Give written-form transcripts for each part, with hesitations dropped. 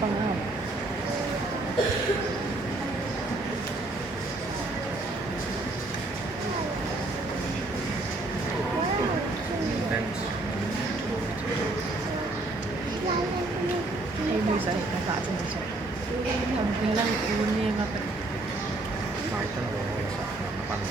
ฟังอ่ะให้มีสาเหตุภาษาจริงๆทำเป็นนั่งอูนี่มาเป็นไม้ต้นโอ้ยปั่นช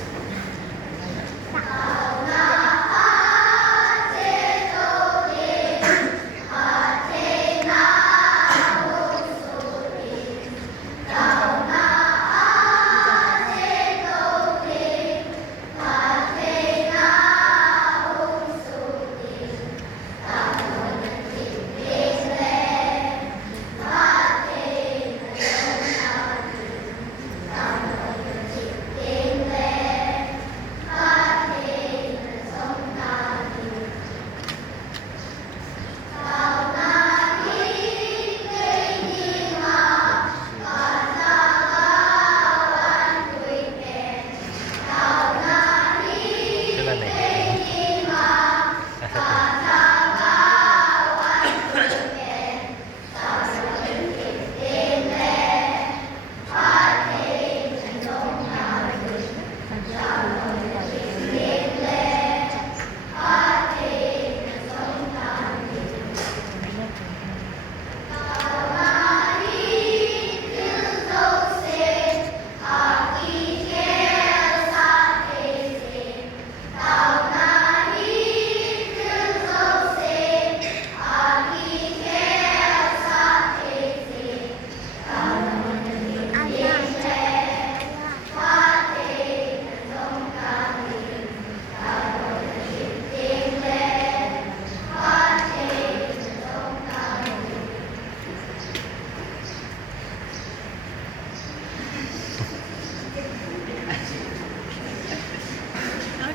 ื่ออะไร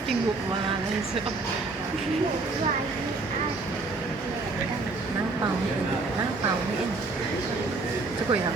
กินบุกวาเลยเสือนั่งเป่าไม่เอ็นนั่งเป่าไม่เอ็นจะคุยยัง